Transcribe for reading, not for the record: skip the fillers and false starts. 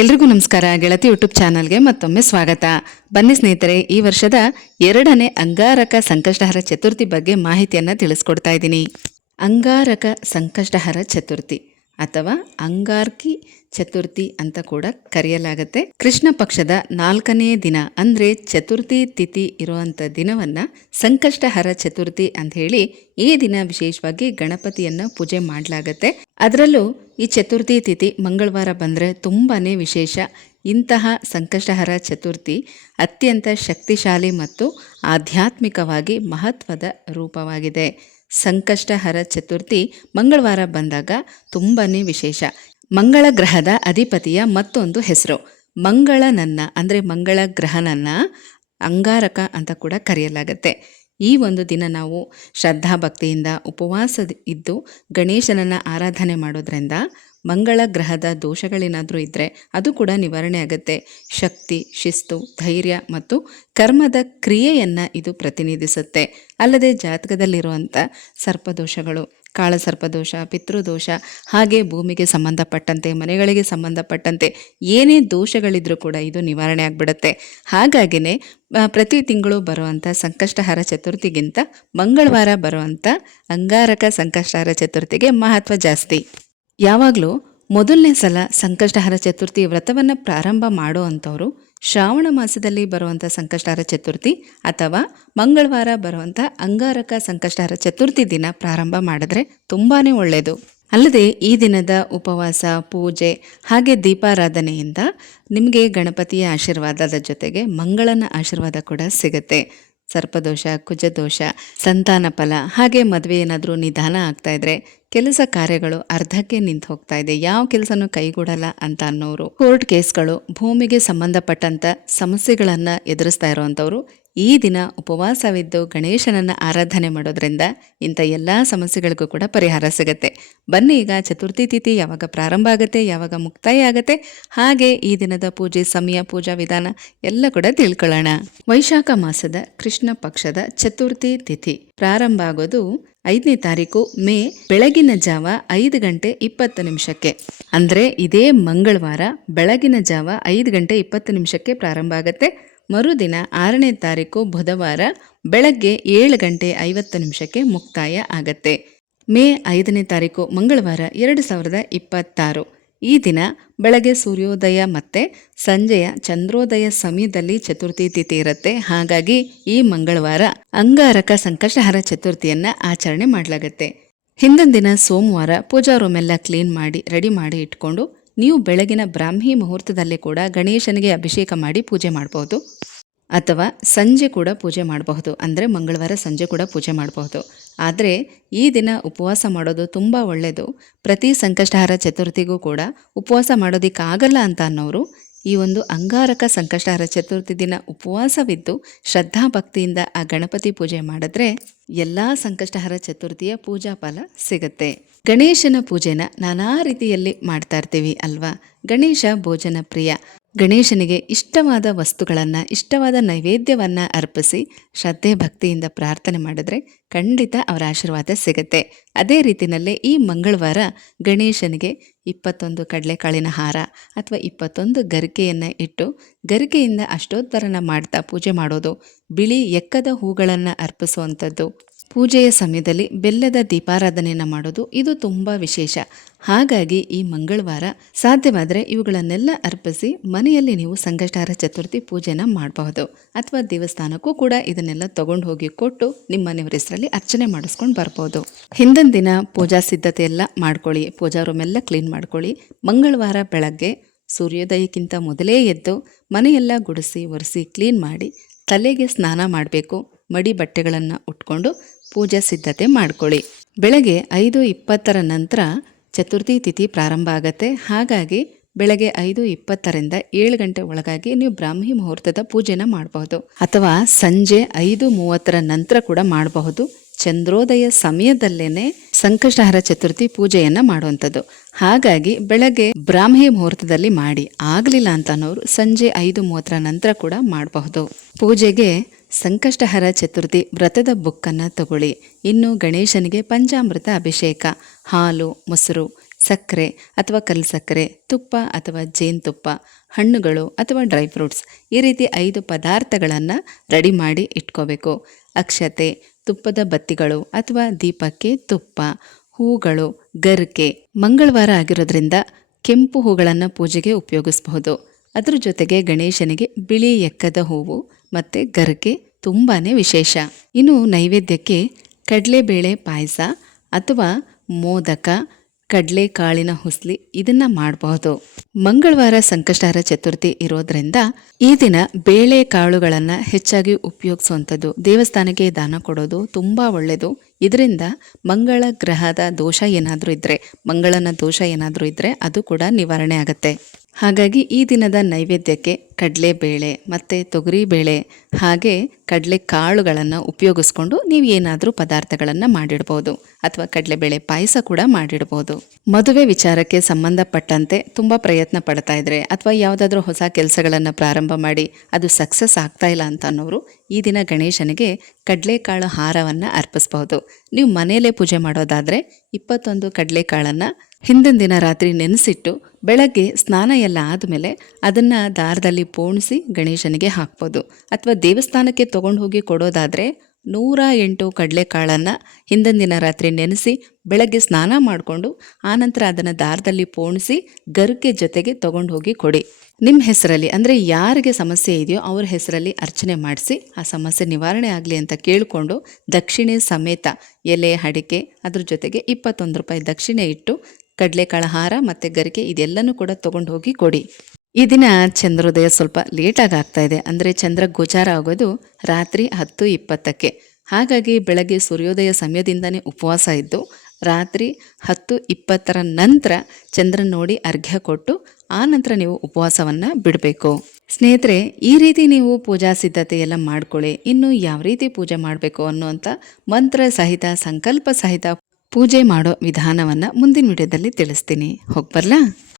ಎಲ್ರಿಗೂ ನಮಸ್ಕಾರ. ಗೆಳತಿ ಯೂಟ್ಯೂಬ್ ಚಾನಲ್ಗೆ ಮತ್ತೊಮ್ಮೆ ಸ್ವಾಗತ. ಬನ್ನಿ ಸ್ನೇಹಿತರೆ, ಈ ವರ್ಷದ 2ನೇ ಅಂಗಾರಕ ಸಂಕಷ್ಟಹರ ಚತುರ್ಥಿ ಬಗ್ಗೆ ಮಾಹಿತಿಯನ್ನು ತಿಳಿಸ್ಕೊಡ್ತಾ ಇದ್ದೀನಿ. ಅಂಗಾರಕ ಸಂಕಷ್ಟಹರ ಚತುರ್ಥಿ ಅಥವಾ ಅಂಗಾರ್ಕಿ ಚತುರ್ಥಿ ಅಂತ ಕೂಡ ಕರೆಯಲಾಗುತ್ತೆ. ಕೃಷ್ಣ ಪಕ್ಷದ 4ನೇ ದಿನ ಅಂದ್ರೆ ಚತುರ್ಥಿ ತಿಥಿ ಇರುವಂತ ದಿನವನ್ನ ಸಂಕಷ್ಟಹರ ಚತುರ್ಥಿ ಅಂತ ಹೇಳಿ ಈ ದಿನ ವಿಶೇಷವಾಗಿ ಗಣಪತಿಯನ್ನ ಪೂಜೆ ಮಾಡಲಾಗತ್ತೆ. ಅದರಲ್ಲೂ ಈ ಚತುರ್ಥಿ ತಿಥಿ ಮಂಗಳವಾರ ಬಂದ್ರೆ ತುಂಬಾನೇ ವಿಶೇಷ. ಇಂತಹ ಸಂಕಷ್ಟಹರ ಚತುರ್ಥಿ ಅತ್ಯಂತ ಶಕ್ತಿಶಾಲಿ ಮತ್ತು ಆಧ್ಯಾತ್ಮಿಕವಾಗಿ ಮಹತ್ವದ ರೂಪವಾಗಿದೆ. ಸಂಕಷ್ಟಹರ ಚತುರ್ಥಿ ಮಂಗಳವಾರ ಬಂದಾಗ ತುಂಬಾನೇ ವಿಶೇಷ. ಮಂಗಳ ಗ್ರಹದ ಅಧಿಪತಿಯ ಮತ್ತೊಂದು ಹೆಸರು ಮಂಗಳನನ್ನ ಅಂದ್ರೆ ಮಂಗಳ ಗ್ರಹನನ್ನ ಅಂಗಾರಕ ಅಂತ ಕೂಡ ಕರೆಯಲಾಗತ್ತೆ. ಈ ಒಂದು ದಿನ ನಾವು ಶ್ರದ್ಧಾ ಭಕ್ತಿಯಿಂದ ಉಪವಾಸ ಇದ್ದು ಗಣೇಶನನ್ನ ಆರಾಧನೆ ಮಾಡೋದ್ರಿಂದ ಮಂಗಳ ಗ್ರಹದ ದೋಷಗಳೇನಾದರೂ ಇದ್ದರೆ ಅದು ಕೂಡ ನಿವಾರಣೆ ಆಗುತ್ತೆ. ಶಕ್ತಿ, ಶಿಸ್ತು, ಧೈರ್ಯ ಮತ್ತು ಕರ್ಮದ ಕ್ರಿಯೆಯನ್ನು ಇದು ಪ್ರತಿನಿಧಿಸುತ್ತೆ. ಅಲ್ಲದೆ ಜಾತಕದಲ್ಲಿರುವಂಥ ಸರ್ಪದೋಷಗಳು, ಕಾಳಸರ್ಪದೋಷ, ಪಿತೃದೋಷ, ಹಾಗೆ ಭೂಮಿಗೆ ಸಂಬಂಧಪಟ್ಟಂತೆ, ಮನೆಗಳಿಗೆ ಸಂಬಂಧಪಟ್ಟಂತೆ ಏನೇ ದೋಷಗಳಿದ್ರೂ ಕೂಡ ಇದು ನಿವಾರಣೆ ಆಗಿಬಿಡುತ್ತೆ. ಹಾಗಾಗಿನೇ ಪ್ರತಿ ತಿಂಗಳು ಬರುವಂಥ ಸಂಕಷ್ಟಹರ ಚತುರ್ಥಿಗಿಂತ ಮಂಗಳವಾರ ಬರುವಂಥ ಅಂಗಾರಕ ಸಂಕಷ್ಟಹರ ಚತುರ್ಥಿಗೆ ಮಹತ್ವ ಜಾಸ್ತಿ. ಯಾವಾಗಲೂ ಮೊದಲನೇ ಸಲ ಸಂಕಷ್ಟಹರ ಚತುರ್ಥಿ ವ್ರತವನ್ನು ಪ್ರಾರಂಭ ಮಾಡೋ ಅಂಥವ್ರು ಶ್ರಾವಣ ಮಾಸದಲ್ಲಿ ಬರುವಂಥ ಸಂಕಷ್ಟಹರ ಚತುರ್ಥಿ ಅಥವಾ ಮಂಗಳವಾರ ಬರುವಂಥ ಅಂಗಾರಕ ಸಂಕಷ್ಟಹರ ಚತುರ್ಥಿ ದಿನ ಪ್ರಾರಂಭ ಮಾಡಿದ್ರೆ ತುಂಬಾ ಒಳ್ಳೆಯದು. ಅಲ್ಲದೆ ಈ ದಿನದ ಉಪವಾಸ, ಪೂಜೆ ಹಾಗೆ ದೀಪಾರಾಧನೆಯಿಂದ ನಿಮಗೆ ಗಣಪತಿಯ ಆಶೀರ್ವಾದದ ಜೊತೆಗೆ ಮಂಗಳನ ಆಶೀರ್ವಾದ ಕೂಡ ಸಿಗುತ್ತೆ. ಸರ್ಪದೋಷ, ಕುಜದೋಷ, ಸಂತಾನ ಫಲ, ಹಾಗೆ ಮದುವೆ ಏನಾದರೂ ನಿಧಾನ ಆಗ್ತಾ ಇದ್ರೆ, ಕೆಲಸ ಕಾರ್ಯಗಳು ಅರ್ಧಕ್ಕೆ ನಿಂತು ಹೋಗ್ತಾ ಇದೆ, ಯಾವ ಕೆಲಸನೂ ಕೈಗೂಡಲ್ಲ ಅಂತ ಅನ್ನೋರು, ಕೋರ್ಟ್ ಕೇಸ್ಗಳು, ಭೂಮಿಗೆ ಸಂಬಂಧಪಟ್ಟಂತ ಸಮಸ್ಯೆಗಳನ್ನು ಎದುರಿಸ್ತಾ ಇರುವಂಥವ್ರು ಈ ದಿನ ಉಪವಾಸವಿದ್ದು ಗಣೇಶನನ್ನ ಆರಾಧನೆ ಮಾಡೋದ್ರಿಂದ ಇಂಥ ಎಲ್ಲ ಸಮಸ್ಯೆಗಳಿಗೂ ಕೂಡ ಪರಿಹಾರ ಸಿಗುತ್ತೆ. ಬನ್ನಿ ಈಗ ಚತುರ್ಥಿ ತಿಥಿ ಯಾವಾಗ ಪ್ರಾರಂಭ ಆಗುತ್ತೆ, ಯಾವಾಗ ಮುಕ್ತಾಯ ಆಗುತ್ತೆ, ಹಾಗೆ ಈ ದಿನದ ಪೂಜೆ ಸಮಯ, ಪೂಜಾ ವಿಧಾನ ಎಲ್ಲ ಕೂಡ ತಿಳ್ಕೊಳ್ಳೋಣ. ವೈಶಾಖ ಮಾಸದ ಕೃಷ್ಣ ಪಕ್ಷದ ಚತುರ್ಥಿ ತಿಥಿ ಪ್ರಾರಂಭ ಆಗೋದು 5ನೇ ತಾರೀಕು ಮೇ ಬೆಳಗಿನ ಜಾವ 5:20 ಅಂದ್ರೆ ಇದೇ ಮಂಗಳವಾರ ಬೆಳಗಿನ ಜಾವ 5:20 ಪ್ರಾರಂಭ ಆಗುತ್ತೆ. ಮರುದಿನ 6ನೇ ತಾರೀಕು ಬುಧವಾರ ಬೆಳಗ್ಗೆ 7:50 ಮುಕ್ತಾಯ ಆಗತ್ತೆ. ಮೇ 5ನೇ ತಾರೀಕು ಮಂಗಳವಾರ 2026 ಈ ದಿನ ಬೆಳಗ್ಗೆ ಸೂರ್ಯೋದಯ ಮತ್ತೆ ಸಂಜೆಯ ಚಂದ್ರೋದಯ ಸಮಯದಲ್ಲಿ ಚತುರ್ಥಿ ತಿಥಿ ಇರುತ್ತೆ. ಹಾಗಾಗಿ ಈ ಮಂಗಳವಾರ ಅಂಗಾರಕ ಸಂಕಷ್ಟಹರ ಚತುರ್ಥಿಯನ್ನ ಆಚರಣೆ ಮಾಡಲಾಗತ್ತೆ. ಹಿಂದಿನ ದಿನ ಸೋಮವಾರ ಪೂಜಾ ರೂಮ್ ಎಲ್ಲ ಕ್ಲೀನ್ ಮಾಡಿ ರೆಡಿ ಮಾಡಿ ಇಟ್ಕೊಂಡು ನೀವು ಬೆಳಗಿನ ಬ್ರಾಹ್ಮಿ ಮುಹೂರ್ತದಲ್ಲಿ ಕೂಡ ಗಣೇಶನಿಗೆ ಅಭಿಷೇಕ ಮಾಡಿ ಪೂಜೆ ಮಾಡಬಹುದು, ಅಥವಾ ಸಂಜೆ ಕೂಡ ಪೂಜೆ ಮಾಡಬಹುದು. ಅಂದರೆ ಮಂಗಳವಾರ ಸಂಜೆ ಕೂಡ ಪೂಜೆ ಮಾಡಬಹುದು. ಆದರೆ ಈ ದಿನ ಉಪವಾಸ ಮಾಡೋದು ತುಂಬ ಒಳ್ಳೆಯದು. ಪ್ರತಿ ಸಂಕಷ್ಟಹರ ಚತುರ್ಥಿಗೂ ಕೂಡ ಉಪವಾಸ ಮಾಡೋದಕ್ಕಾಗಲ್ಲ ಅಂತ ಅನ್ನೋರು ಈ ಒಂದು ಅಂಗಾರಕ ಸಂಕಷ್ಟಹರ ಚತುರ್ಥಿ ದಿನ ಉಪವಾಸವಿದ್ದು ಶ್ರದ್ಧಾ ಭಕ್ತಿಯಿಂದ ಆ ಗಣಪತಿ ಪೂಜೆ ಮಾಡಿದ್ರೆ ಎಲ್ಲ ಸಂಕಷ್ಟಹರ ಚತುರ್ಥಿಯ ಪೂಜಾ ಫಲ ಸಿಗುತ್ತೆ. ಗಣೇಶನ ಪೂಜೆನ ನಾನಾ ರೀತಿಯಲ್ಲಿ ಮಾಡ್ತಾ ಇರ್ತೀವಿ ಅಲ್ವಾ. ಗಣೇಶ ಭೋಜನ ಪ್ರಿಯ. ಗಣೇಶನಿಗೆ ಇಷ್ಟವಾದ ವಸ್ತುಗಳನ್ನು, ಇಷ್ಟವಾದ ನೈವೇದ್ಯವನ್ನು ಅರ್ಪಿಸಿ ಶ್ರದ್ಧೆ ಭಕ್ತಿಯಿಂದ ಪ್ರಾರ್ಥನೆ ಮಾಡಿದ್ರೆ ಖಂಡಿತ ಅವರ ಆಶೀರ್ವಾದ ಸಿಗುತ್ತೆ. ಅದೇ ರೀತಿಯಲ್ಲೇ ಈ ಮಂಗಳವಾರ ಗಣೇಶನಿಗೆ 21 ಕಡಲೆಕಾಳಿನ ಹಾರ ಅಥವಾ 21 ಗರಿಕೆಯನ್ನು ಇಟ್ಟು ಗರಿಕೆಯಿಂದ ಅಷ್ಟೋತ್ತರನ ಮಾಡ್ತಾ ಪೂಜೆ ಮಾಡೋದು, ಬಿಳಿ ಎಕ್ಕದ ಹೂಗಳನ್ನು ಅರ್ಪಿಸುವಂಥದ್ದು, ಪೂಜೆಯ ಸಮಯದಲ್ಲಿ ಬೆಲ್ಲದ ದೀಪಾರಾಧನೆಯನ್ನು ಮಾಡೋದು ಇದು ತುಂಬ ವಿಶೇಷ. ಹಾಗಾಗಿ ಈ ಮಂಗಳವಾರ ಸಾಧ್ಯವಾದರೆ ಇವುಗಳನ್ನೆಲ್ಲ ಅರ್ಪಿಸಿ ಮನೆಯಲ್ಲಿ ನೀವು ಸಂಕಷ್ಟಹರ ಚತುರ್ಥಿ ಪೂಜೆನ ಮಾಡಬಹುದು. ಅಥವಾ ದೇವಸ್ಥಾನಕ್ಕೂ ಕೂಡ ಇದನ್ನೆಲ್ಲ ತಗೊಂಡು ಹೋಗಿ ಕೊಟ್ಟು ನಿಮ್ಮ ಮನೆಯವರ ಹೆಸರಲ್ಲಿ ಅರ್ಚನೆ ಮಾಡಿಸ್ಕೊಂಡು ಬರ್ಬೋದು. ಹಿಂದಿನ ದಿನ ಪೂಜಾ ಸಿದ್ಧತೆ ಎಲ್ಲ ಮಾಡ್ಕೊಳ್ಳಿ, ಪೂಜಾ ರೂಮ್ ಎಲ್ಲ ಕ್ಲೀನ್ ಮಾಡ್ಕೊಳ್ಳಿ. ಮಂಗಳವಾರ ಬೆಳಗ್ಗೆ ಸೂರ್ಯೋದಯಕ್ಕಿಂತ ಮೊದಲೇ ಎದ್ದು ಮನೆಯೆಲ್ಲ ಗುಡಿಸಿ ಒರೆಸಿ ಕ್ಲೀನ್ ಮಾಡಿ ತಲೆಗೆ ಸ್ನಾನ ಮಾಡಬೇಕು. ಮಡಿ ಬಟ್ಟೆಗಳನ್ನು ಉಟ್ಕೊಂಡು ಪೂಜಾ ಸಿದ್ಧತೆ ಮಾಡ್ಕೊಳ್ಳಿ. ಬೆಳಗ್ಗೆ 5:20 ನಂತರ ಚತುರ್ಥಿ ತಿಥಿ ಪ್ರಾರಂಭ ಆಗತ್ತೆ. ಹಾಗಾಗಿ ಬೆಳಗ್ಗೆ 5:20ರಿಂದ 7 ಗಂಟೆ ಒಳಗಾಗಿ ನೀವು ಬ್ರಾಹ್ಮಿ ಮುಹೂರ್ತದ ಪೂಜೆನ ಮಾಡಬಹುದು, ಅಥವಾ ಸಂಜೆ 5:30 ನಂತರ ಕೂಡ ಮಾಡಬಹುದು. ಚಂದ್ರೋದಯ ಸಮಯದಲ್ಲೇನೆ ಸಂಕಷ್ಟಹರ ಚತುರ್ಥಿ ಪೂಜೆಯನ್ನ ಮಾಡುವಂಥದ್ದು. ಹಾಗಾಗಿ ಬೆಳಗ್ಗೆ ಬ್ರಾಹ್ಮಿ ಮುಹೂರ್ತದಲ್ಲಿ ಮಾಡಿ, ಆಗಲಿಲ್ಲ ಅಂತ ಅನ್ನೋರು ಸಂಜೆ 5:30 ನಂತರ ಕೂಡ ಮಾಡಬಹುದು. ಪೂಜೆಗೆ ಸಂಕಷ್ಟಹರ ಚತುರ್ಥಿ ವ್ರತದ ಬುಕ್ಕನ್ನು ತಗೊಳ್ಳಿ. ಇನ್ನು ಗಣೇಶನಿಗೆ ಪಂಚಾಮೃತ ಅಭಿಷೇಕ, ಹಾಲು, ಮೊಸರು, ಸಕ್ಕರೆ ಅಥವಾ ಕಲ್ಲು ಸಕ್ಕರೆ, ತುಪ್ಪ ಅಥವಾ ಜೇನುತುಪ್ಪ, ಹಣ್ಣುಗಳು ಅಥವಾ ಡ್ರೈ ಫ್ರೂಟ್ಸ್, ಈ ರೀತಿ 5 ಪದಾರ್ಥಗಳನ್ನು ರೆಡಿ ಮಾಡಿ ಇಟ್ಕೋಬೇಕು. ಅಕ್ಷತೆ, ತುಪ್ಪದ ಬತ್ತಿಗಳು ಅಥವಾ ದೀಪಕ್ಕೆ ತುಪ್ಪ, ಹೂಗಳು, ಗರಿಕೆ. ಮಂಗಳವಾರ ಆಗಿರೋದ್ರಿಂದ ಕೆಂಪು ಹೂಗಳನ್ನು ಪೂಜೆಗೆ ಉಪಯೋಗಿಸಬಹುದು. ಅದರ ಜೊತೆಗೆ ಗಣೇಶನಿಗೆ ಬಿಳಿ ಎಕ್ಕದ ಹೂವು ಮತ್ತು ಗರಿಕೆ ತುಂಬಾ ವಿಶೇಷ. ಇನ್ನು ನೈವೇದ್ಯಕ್ಕೆ ಕಡಲೆಬೇಳೆ ಪಾಯಸ ಅಥವಾ ಮೋದಕ, ಕಡಲೆಕಾಳಿನ ಹುಸ್ಲಿ ಇದನ್ನು ಮಾಡಬಹುದು. ಮಂಗಳವಾರ ಸಂಕಷ್ಟಹರ ಚತುರ್ಥಿ ಇರೋದ್ರಿಂದ ಈ ದಿನ ಬೇಳೆ ಕಾಳುಗಳನ್ನು ಹೆಚ್ಚಾಗಿ ಉಪಯೋಗಿಸುವಂಥದ್ದು, ದೇವಸ್ಥಾನಕ್ಕೆ ದಾನ ಕೊಡೋದು ತುಂಬ ಒಳ್ಳೆಯದು. ಇದರಿಂದ ಮಂಗಳ ಗ್ರಹದ ದೋಷ ಏನಾದರೂ ಇದ್ದರೆ, ಮಂಗಳನ ದೋಷ ಏನಾದರೂ ಇದ್ದರೆ ಅದು ಕೂಡ ನಿವಾರಣೆ ಆಗುತ್ತೆ. ಹಾಗಾಗಿ ಈ ದಿನದ ನೈವೇದ್ಯಕ್ಕೆ ಕಡಲೆಬೇಳೆ ಮತ್ತು ತೊಗರಿಬೇಳೆ ಹಾಗೆ ಕಡಲೆ ಕಾಳುಗಳನ್ನು ಉಪಯೋಗಿಸ್ಕೊಂಡು ನೀವು ಏನಾದರೂ ಪದಾರ್ಥಗಳನ್ನು ಮಾಡಿಡ್ಬೋದು, ಅಥವಾ ಕಡಲೆಬೇಳೆ ಪಾಯಸ ಕೂಡ ಮಾಡಿಡ್ಬೋದು. ಮದುವೆ ವಿಚಾರಕ್ಕೆ ಸಂಬಂಧಪಟ್ಟಂತೆ ತುಂಬ ಪ್ರಯತ್ನ ಪಡ್ತಾ ಇದ್ರೆ ಅಥವಾ ಯಾವುದಾದ್ರೂ ಹೊಸ ಕೆಲಸಗಳನ್ನು ಪ್ರಾರಂಭ ಮಾಡಿ ಅದು ಸಕ್ಸಸ್ ಆಗ್ತಾ ಇಲ್ಲ ಅಂತ ಅನ್ನೋರು ಈ ದಿನ ಗಣೇಶನಿಗೆ ಕಡಲೆಕಾಳು ಹಾರವನ್ನು ಅರ್ಪಿಸ್ಬಹುದು. ನೀವು ಮನೆಯಲ್ಲೇ ಪೂಜೆ ಮಾಡೋದಾದರೆ 21 ಕಡಲೆಕಾಳನ್ನು ಹಿಂದಿನ ದಿನ ರಾತ್ರಿ ನೆನೆಸಿಟ್ಟು ಬೆಳಗ್ಗೆ ಸ್ನಾನ ಎಲ್ಲ ಆದಮೇಲೆ ಅದನ್ನು ದಾರದಲ್ಲಿ ಪೋಣಿಸಿ ಗಣೇಶನಿಗೆ ಹಾಕ್ಬೋದು. ಅಥವಾ ದೇವಸ್ಥಾನಕ್ಕೆ ತೊಗೊಂಡು ಹೋಗಿ ಕೊಡೋದಾದರೆ 108 ಕಡಲೆಕಾಳನ್ನು ಹಿಂದಿನ ದಿನ ರಾತ್ರಿ ನೆನೆಸಿ ಬೆಳಗ್ಗೆ ಸ್ನಾನ ಮಾಡಿಕೊಂಡು ಆನಂತರ ಅದನ್ನು ದಾರದಲ್ಲಿ ಪೋಣಿಸಿ ಗರಿಕೆ ಜೊತೆಗೆ ತೊಗೊಂಡು ಹೋಗಿ ಕೊಡಿ. ನಿಮ್ಮ ಹೆಸರಲ್ಲಿ, ಅಂದರೆ ಯಾರಿಗೆ ಸಮಸ್ಯೆ ಇದೆಯೋ ಅವ್ರ ಹೆಸರಲ್ಲಿ ಅರ್ಚನೆ ಮಾಡಿಸಿ ಆ ಸಮಸ್ಯೆ ನಿವಾರಣೆ ಆಗಲಿ ಅಂತ ಕೇಳಿಕೊಂಡು ದಕ್ಷಿಣೆ ಸಮೇತ ಎಲೆ, ಅಡಿಕೆ, ಅದ್ರ ಜೊತೆಗೆ 21 ರೂಪಾಯಿ ದಕ್ಷಿಣೆ ಇಟ್ಟು ಕಡಲೆಕಾಳು ಹಾರ ಮತ್ತು ಗರಿಕೆ ಇದೆಲ್ಲನೂ ಕೂಡ ತೊಗೊಂಡು ಹೋಗಿ ಕೊಡಿ. ಈ ದಿನ ಚಂದ್ರೋದಯ ಸ್ವಲ್ಪ ಲೇಟಾಗಿ ಆಗ್ತಾ ಇದೆ, ಅಂದರೆ ಚಂದ್ರ ಗೋಚಾರ ಆಗೋದು ರಾತ್ರಿ 10:20ಕ್ಕೆ. ಹಾಗಾಗಿ ಬೆಳಗ್ಗೆ ಸೂರ್ಯೋದಯ ಸಮಯದಿಂದನೇ ಉಪವಾಸ ಇದ್ದು ರಾತ್ರಿ 10:20ರ ನಂತರ ಚಂದ್ರನ ನೋಡಿ ಅರ್ಘ್ಯ ಕೊಟ್ಟು ಆ ನಂತರ ನೀವು ಉಪವಾಸವನ್ನು ಬಿಡಬೇಕು. ಸ್ನೇಹಿತರೆ, ಈ ರೀತಿ ನೀವು ಪೂಜಾ ಸಿದ್ಧತೆ ಎಲ್ಲ ಮಾಡ್ಕೊಳ್ಳಿ. ಇನ್ನು ಯಾವ ರೀತಿ ಪೂಜೆ ಮಾಡಬೇಕು ಅನ್ನುವಂಥ ಮಂತ್ರ ಸಹಿತ, ಸಂಕಲ್ಪ ಸಹಿತ ಪೂಜೆ ಮಾಡೋ ವಿಧಾನವನ್ನು ಮುಂದಿನ ವಿಡಿಯೋದಲ್ಲಿ ತಿಳಿಸ್ತೀನಿ. ಹೋಗ್ಬರ್ಲಾ?